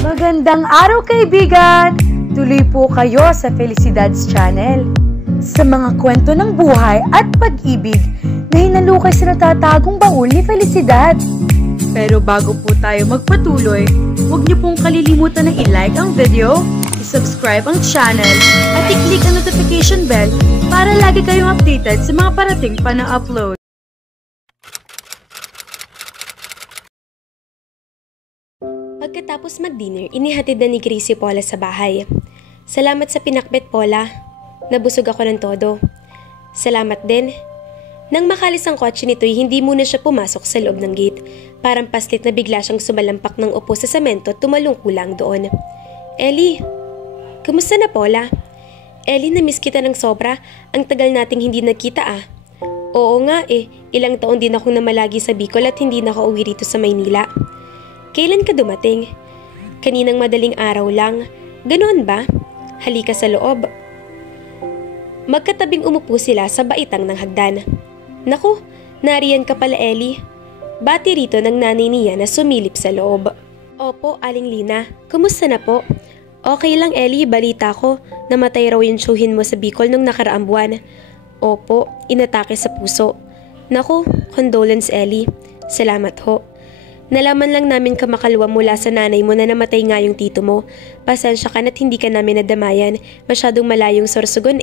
Magandang araw kaibigan! Tuloy po kayo sa Felicidad's Channel. Sa mga kwento ng buhay at pag-ibig na hinalukay sa natatagong baul ni Felicidad. Pero bago po tayo magpatuloy, huwag niyo pong kalilimutan na i-like ang video, i-subscribe ang channel, at i-click ang notification bell para lagi kayong updated sa mga parating pa na upload. Pagkatapos mag-dinner, inihatid na ni Gracie Paula sa bahay. Salamat sa pinakbet, Paula. Nabusog ako ng todo. Salamat din. Nang makalis ang kotse nito'y hindi muna siya pumasok sa loob ng gate. Parang paslit na bigla siyang sumalampak ng upo sa semento at tumalong kulang doon. Ellie! Kamusta na, Paula? Ellie, na-miss kita ng sobra. Ang tagal nating hindi nagkita ah. Oo nga ilang taon din akong namalagi sa Bicol at hindi nakauwi rito sa Maynila. Kailan ka dumating? Kaninang madaling araw lang. Ganoon ba? Halika sa loob. Magkatabing umupo sila sa baitang ng hagdan. Naku, nariyan ka pala, Ellie. Bati rito ng nanay niya na sumilip sa loob. Opo, Aling Lina. Kumusta na po? Okay lang, Ellie. Balita ko, namatay raw yung tsuhin mo sa Bicol nung nakaraang buwan. Opo, inatake sa puso. Naku, condolence, Ellie. Salamat ho. Nalaman lang namin kamakalwa mula sa nanay mo na namatay nga yung tito mo. Pasensya ka na't hindi ka namin nadamayan. Masyadong malayong Sorsogon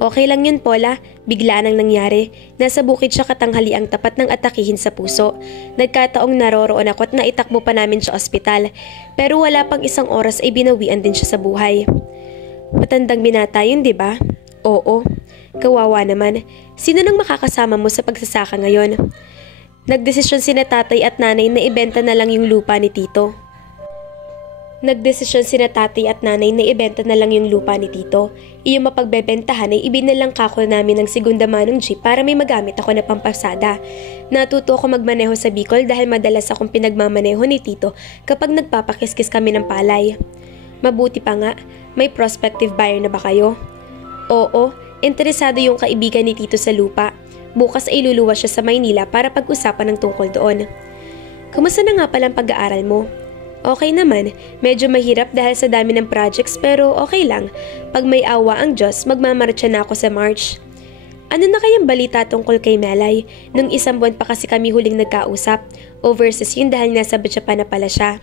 Okay lang yun, Paula. Bigla nang nangyari. Nasa bukid siya katanghali ang tapat ng atakihin sa puso. Nagkataong naroroon ako at naitakbo pa namin sa ospital. Pero wala pang isang oras ay binawian din siya sa buhay. Matandang binata yun, di ba? Oo. Kawawa naman. Sino nang makakasama mo sa pagsasaka ngayon? Nagdesisyon sina tatay at nanay na ibenta na lang yung lupa ni tito. Iyong mapagbebentahan ay ibinalang kako namin ng segunda manong jeep para may magamit ako na pampasada. Natuto ako magmaneho sa Bicol dahil madalas akong pinagmamaneho ni tito kapag nagpapakiskis kami ng palay. Mabuti pa nga, may prospective buyer na ba kayo? Oo, interesado yung kaibigan ni tito sa lupa. Bukas ay luluwas siya sa Maynila para pag-usapan ng tungkol doon. Kumusta na nga palang pag-aaral mo? Okay naman, medyo mahirap dahil sa dami ng projects pero okay lang. Pag may awa ang Diyos, magmamarcha na ako sa March. Ano na kayang balita tungkol kay Melay? Nung isang buwan pa kasi kami huling nagkausap. Overseas yun dahil nasa Japan na pala siya.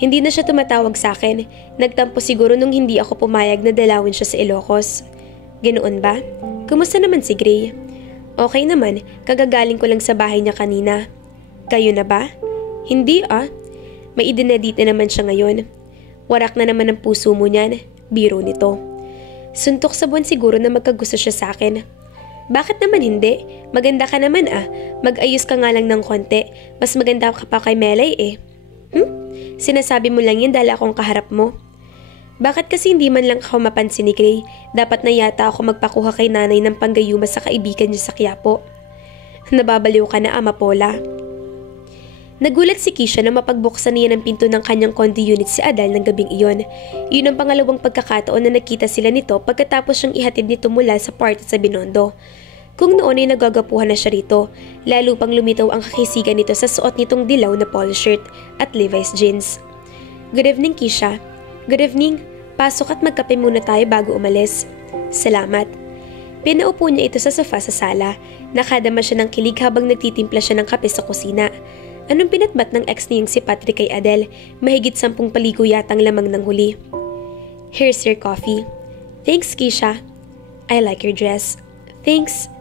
Hindi na siya tumatawag sa akin. Nagtampo siguro nung hindi ako pumayag na dalawin siya sa Ilocos. Ganoon ba? Kumusta naman si Gray? Okay naman, kagagaling ko lang sa bahay niya kanina. Kayo na ba? Hindi May idinedit na naman siya ngayon. Warak na naman ang puso mo niyan. Biro nito. Suntok sa buwan siguro na magkagusto siya sa akin. Bakit naman hindi? Maganda ka naman Mag-ayos ka nga lang ng konti. Mas maganda ka pa kay Melay Sinasabi mo lang yun dahil akong kaharap mo. Bakit kasi hindi man lang ako mapansin ni Gray? Dapat na yata ako magpakuha kay nanay ng panggayuma sa kaibigan niya sa Quiapo. Nababaliw ka na, Ama Paula. Nagulat si Kisha na mapagbuksan niya ng pinto ng kanyang condo unit si Adal ng gabing iyon. Yun ang pangalawang pagkakataon na nakita sila nito pagkatapos siyang ihatid nito mula sa party sa Binondo. Kung noon ay nagagapuhan na siya rito, lalo pang lumitaw ang kakisigan nito sa suot nitong dilaw na polo shirt at Levi's jeans. Good evening, Kisha. Good evening. Pasok at magkape muna tayo bago umalis. Salamat. Pinaupo niya ito sa sofa sa sala. Nakadama siya ng kilig habang nagtitimpla siya ng kape sa kusina. Anong pinatbat ng ex niyang si Patrick kay Adele? Mahigit 10 paligo yatang lamang ng huli. Here's your coffee. Thanks, Kisha. I like your dress. Thanks.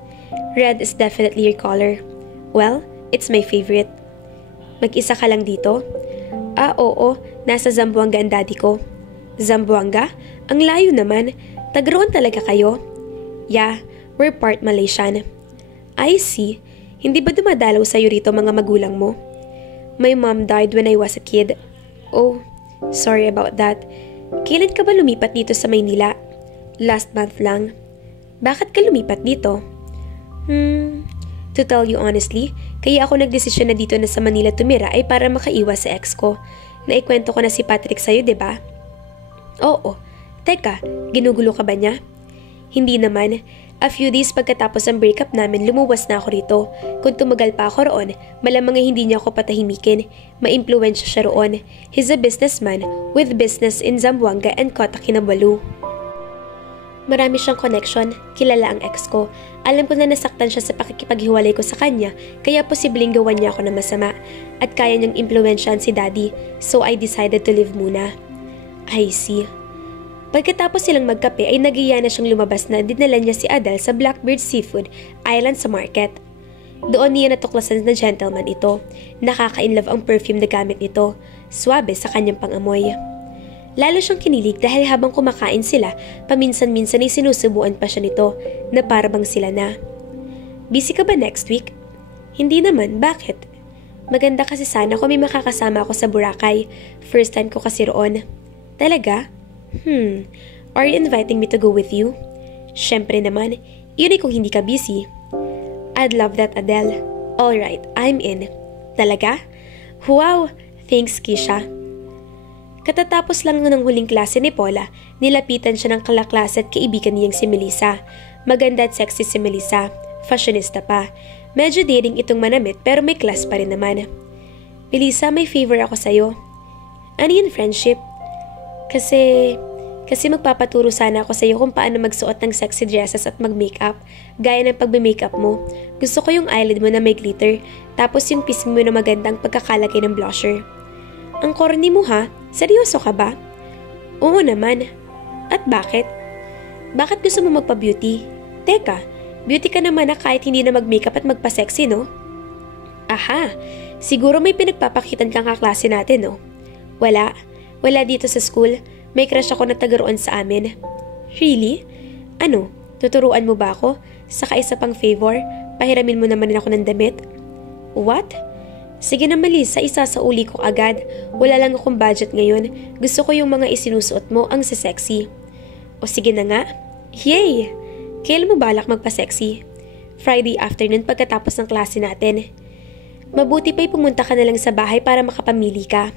Red is definitely your color. Well, it's my favorite. Mag-isa ka lang dito? Oo. Nasa Zamboanga ang daddy ko. Zamboanga? Ang layo naman. Taga-roon talaga kayo? Yeah, we're part Malaysian. I see. Hindi ba dumadalaw sa'yo rito mga magulang mo? My mom died when I was a kid. Oh, sorry about that. Kailan ka ba lumipat dito sa Maynila? Last month lang. Bakit ka lumipat dito? To tell you honestly, kaya ako nagdesisyon na dito na sa Manila tumira ay para makaiwas sa ex ko. Naikwento ko na si Patrick sa'yo, diba? Oo. Teka, ginugulo ka ba niya? Hindi naman. A few days pagkatapos ng breakup namin, lumuwas na ako rito. Kung tumagal pa ako roon, malamang ay hindi niya ako patahimikin. Maimpluwensya siya roon. He's a businessman with business in Zamboanga and Kota Kinabalu. Marami siyang connection, kilala ang ex ko. Alam ko na nasaktan siya sa pakikipaghiwalay ko sa kanya, kaya posibleng gawan niya ako ng masama. At kaya niyang impluwensyahan si daddy, so I decided to leave muna. I see. Pagkatapos silang magkape ay nagiya na siyang lumabas na dinala niya si Adele sa Blackbird Seafood Island sa market. Doon niya natuklasan na gentleman ito. Nakaka-inlove ang perfume na gamit nito. Swabe sa kanyang pangamoy. Lalo siyang kinilig dahil habang kumakain sila, paminsan-minsan ay sinusubuan pa siya nito na parabang sila na. Busy ka ba next week? Hindi naman, bakit? Maganda kasi sana kung may makakasama ako sa Boracay. First time ko kasi roon. Talaga? Are you inviting me to go with you? Syempre naman, yun ay kung hindi ka busy. I'd love that, Adele. Alright, I'm in. Talaga? Wow! Thanks, Kisha. Katatapos lang ng huling klase ni Paula, nilapitan siya ng kalaklase at kaibigan niyang si Melissa. Maganda at sexy si Melissa. Fashionista pa. Medyo daring itong manamit pero may class pa rin naman. Melissa, may favor ako sa'yo. Ano yun, friendship? Kasi magpapaturo sana ako sa'yo kung paano magsuot ng sexy dresses at mag-makeup. Gaya ng pagbe-makeup mo. Gusto ko yung eyelid mo na may glitter, tapos yung pisngi mo na magandang pagkakalagay ng blusher. Ang corny mo ha? Seryoso ka ba? Oo naman. At bakit? Bakit gusto mo magpa-beauty? Teka, beauty ka naman na kahit hindi na mag-makeup at magpa-sexy, no? Aha, siguro may pinagpapakitan kang kaklase natin, no? Wala dito sa school. May crush ako na taga-roon sa amin. Really? Ano? Tuturuan mo ba ako? Saka isa pang favor, pahiramin mo naman ako ng damit. What? Sige na Melissa, isasauli ko agad. Wala lang akong budget ngayon. Gusto ko yung mga isinusuot mo ang sexy. O sige na nga. Yay! Kailan mo balak magpa-sexy? Friday afternoon pagkatapos ng klase natin. Mabuti pa'y pumunta ka na lang sa bahay para makapamili ka.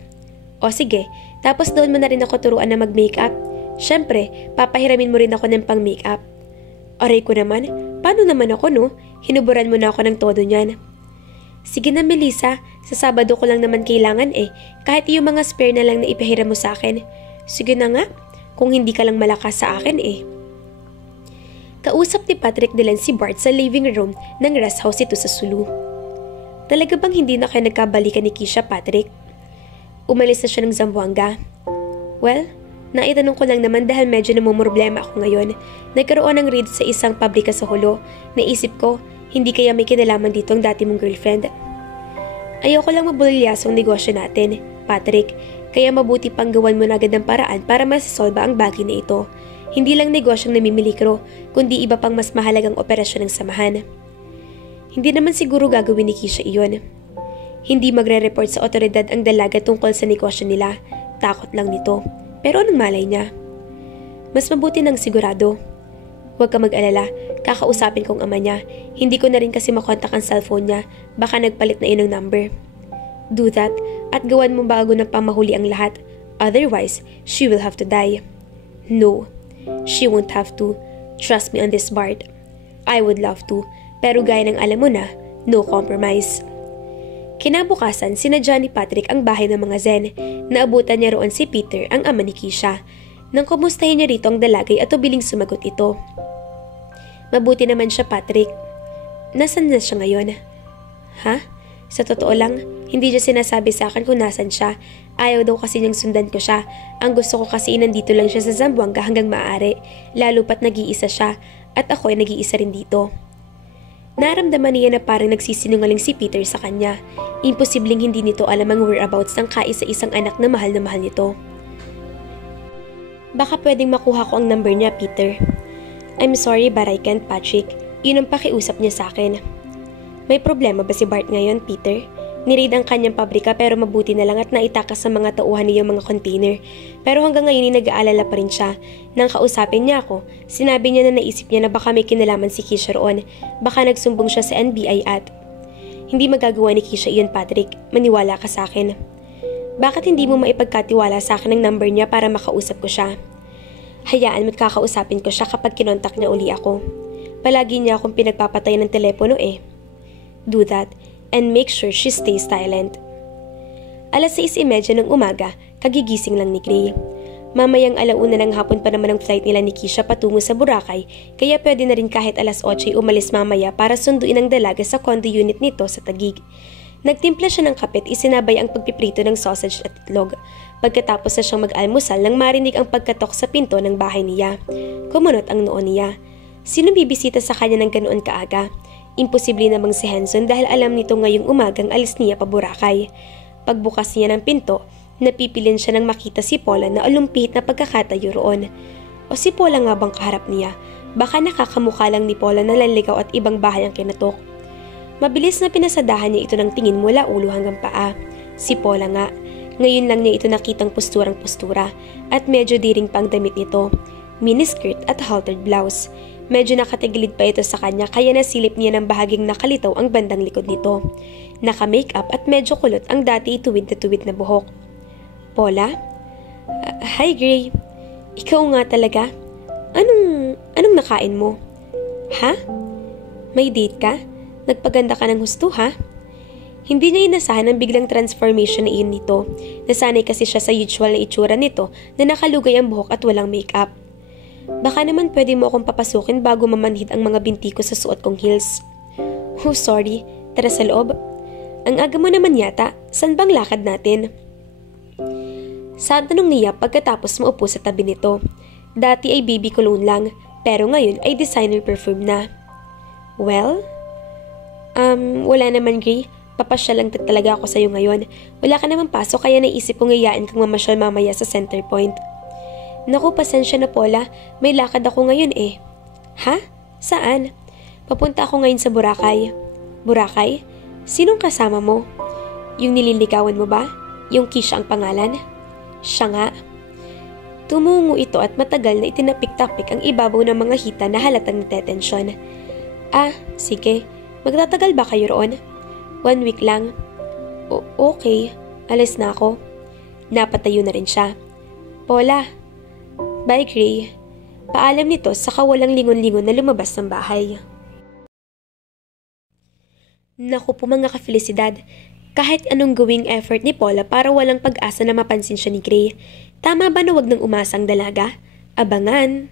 O sige, tapos doon mo na rin ako turuan na mag-makeup. Syempre, papahiramin mo rin ako ng pang-makeup. Aray ko naman, paano naman ako no? Hinuburan mo na ako ng todo niyan. Sige na Melissa, sa Sabado ko lang naman kailangan kahit yung mga spare na lang na ipahiram mo sa akin. Sige na nga, kung hindi ka lang malakas sa akin Kausap ni Patrick Delan si Bart sa living room ng rest house ito sa Sulu. Talaga bang hindi na kayo nagkabalikan ni Kisha, Patrick? Umalis na siya ng Zamboanga. Well, naitanong ko lang naman dahil medyo namumroblema ako ngayon. Nagkaroon ng raid sa isang pabrika sa Holo. Naisip ko, hindi kaya may kinalaman dito ang dati mong girlfriend. Ayoko lang mabulilyasong negosyo natin, Patrick. Kaya mabuti pang gawan mo na agad ng paraan para masasolba ang bagay na ito. Hindi lang negosyong namimilikro, kundi iba pang mas mahalagang operasyon ng samahan. Hindi naman siguro gagawin ni Kisha iyon. Hindi magre-report sa otoridad ang dalaga tungkol sa negosyo nila. Takot lang nito. Pero anong malay niya? Mas mabuti ng sigurado. Huwag ka mag-alala. Kakausapin kong ama niya. Hindi ko na rin kasi makontak ang cellphone niya. Baka nagpalit na yun ng number. Do that at gawan mo bago ng pamahuli ang lahat. Otherwise, she will have to die. No, she won't have to. Trust me on this, Bart. I would love to. Pero gaya ng alam mo na, no compromise. Kinabukasan, sinadya ni Patrick ang bahay ng mga Zen. Naabutan niya roon si Peter, ang ama ni Kisha. Nang kumustahin niya rito ang dalagay at ubiling sumagot ito. Mabuti naman siya, Patrick. Nasaan na siya ngayon? Ha? Sa totoo lang, hindi niya sinasabi sa akin kung nasan siya. Ayaw daw kasi niyang sundan ko siya. Ang gusto ko kasi nandito lang siya sa Zamboanga hanggang maaari. Lalo pat nag-iisa siya at ako ay nag-iisa rin dito. Naramdaman niya na parang nagsisinungaling si Peter sa kanya. Imposibleng hindi nito alam ang whereabouts ng kaisa-isang anak na mahal nito. Baka pwedeng makuha ko ang number niya, Peter. I'm sorry but I can't, Patrick. Yun ang pakiusap niya sa akin. May problema ba si Bart ngayon, Peter? Niraid ang kanyang pabrika pero mabuti na lang at naitakas sa mga tauhan niya mga container. Pero hanggang ngayon ay nag-aalala pa rin siya. Nang kausapin niya ako, sinabi niya na naisip niya na baka may kinalaman si Kisha roon. Baka nagsumbong siya sa NBI at... Hindi magagawa ni Kisha iyon, Patrick. Maniwala ka sa akin. Bakit hindi mo maipagkatiwala sa akin ang number niya para makausap ko siya? Hayaan mo't kakausapin ko siya kapag kinontak niya uli ako. Palagi niya akong pinagpapatay ng telepono eh. Do that and make sure she stays silent. 6:30 ng umaga, kagigising lang ni Gray. Mamayang 1:00 ng hapon pa naman ang flight nila ni Keisha patungo sa Boracay, kaya pwede na rin kahit 8:00 umalis mamaya para sunduin ang dalaga sa condo unit nito sa Taguig. Nagtimpla siya ng kape at isinabay ang pagpiprito ng sausage at itlog. Pagkatapos na siyang mag-almusal nang marinig ang pagkatok sa pinto ng bahay niya. Kumunot ang noo niya. Sino bibisita sa kanya ng ganoon kaaga? Imposible namang si Henson dahil alam nito ngayong umagang alis niya pa Boracay. Pagbukas niya ng pinto, napipilin siya nang makita si Paula na alumpihit na pagkakatayo roon. O si Paula nga bang kaharap niya? Baka nakakamukha lang ni Paula na laliligaw at ibang bahay ang kinatok. Mabilis na pinasadahan niya ito ng tingin mula ulo hanggang paa. Si Paula nga. Ngayon lang niya ito nakitang posturang-postura at medyo diring pang damit nito. Miniskirt at haltered blouse. Medyo nakatigilid pa ito sa kanya kaya nasilip niya ng bahaging nakalitaw ang bandang likod nito. Naka-makeup at medyo kulot ang dati tuwid na buhok. Paula? Hi Gray. Ikaw nga talaga? Anong nakain mo? Ha? May date ka? Nagpaganda ka ng husto ha? Hindi niya inasahan ang biglang transformation na iyon nito. Nasanay kasi siya sa usual na itsura nito na nakalugay ang buhok at walang makeup. Baka naman pwede mo akong papasukin bago mamanhid ang mga binti ko sa suot kong heels. Oh sorry, tara sa loob. Ang aga mo naman yata, saan bang lakad natin? Sa tanong niya pagkatapos maupo sa tabi nito. Dati ay baby cologne lang, pero ngayon ay designer perfume na. Well? Wala naman Gray. Papasyal lang talaga ako sa'yo ngayon. Wala ka namang pasok kaya naisip kong iyain kang mamasyal mamaya sa Center Point. Naku, pasensya na Paula. May lakad ako ngayon eh. Ha? Saan? Papunta ako ngayon sa Boracay. Boracay? Sinong kasama mo? Yung nililigawan mo ba? Yung Keisha ang pangalan? Siya nga. Tumungo ito at matagal na itinapik-tapik ang ibabaw ng mga hita na halatang natetensyon. Sige. Magtatagal ba kayo roon? 1 week lang. Okay. Alis na ako. Napatayo na rin siya. Paula. Bye Gray. Paalam nito sa kawalang lingon-lingon na lumabas ng bahay. Naku po mga ka-felicidad. Kahit anong gawing effort ni Paula para walang pag-asa na mapansin siya ni Gray. Tama ba na wag nang umasa ang dalaga? Abangan!